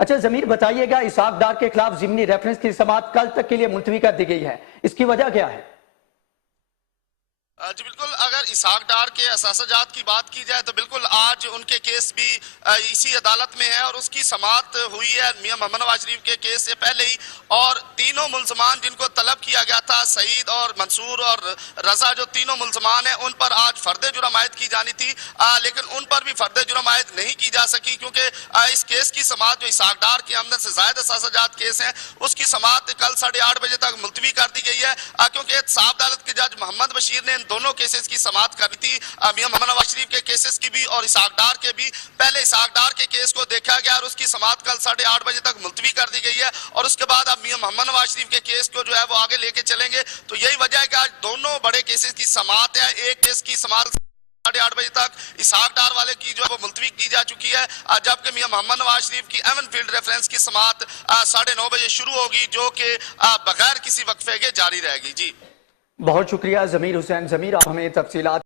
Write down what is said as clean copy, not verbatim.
अच्छा जमीर बताइएगा, इसहाक डार के खिलाफ जिमनी रेफरेंस की समाअत कल तक के लिए मुलतवी कर दी गई है, इसकी वजह क्या है? जी बिल्कुल, अगर इसहाक डार के असासजात की बात की जाए तो बिल्कुल आज उनके केस भी इसी अदालत में है और उसकी समाअत हुई है मियां मोहम्मद नवाज शरीफ के केस से पहले ही। और तीनों मुलजमान जिनको तलब किया गया था, सईद और मंसूर और रजा, जो तीनों मुलजमान हैं, उन पर आज फर्द जुर्म आयद की जानी थी, लेकिन उन पर भी फर्द जुर्म आयद नहीं की जा सकी क्योंकि इस केस की समाअत जो इसहाक डार के आमदन से जायद असासजात केस है उसकी समाअत कल 8:30 बजे तक मुलतवी कर दी गई है, क्योंकि साहब अदालत के जज मोहम्मद बशीर ने दोनों केसेस की समाअत करनी थी, मियां मोहम्मद नवाज शरीफ के केसेस की भी और इसहाक डार के भी। पहले इसहाक डार के केस को देखा गया और उसकी समाअत कल 8:30 बजे तक मुलतवी कर दी गई है और उसके बाद अब मियां मोहम्मद नवाज शरीफ के केस को जो है वो आगे लेके चलेंगे। तो यही वजह है कि आज दोनों बड़े केसेस की समाअत है। एक केस की समाअत 8:30 बजे तक इसहाक डार वाले की जो है वो मुलतवी की जा चुकी है, जबकि मियां मोहम्मद नवाज शरीफ की एवन फील्ड रेफरेंस की समाअत 9:30 बजे शुरू होगी, जो कि बगैर किसी वक्फे के जारी रहेगी। जी बहुत शुक्रिया जमीर हुसैन जमीर, आप हमें तफसीलात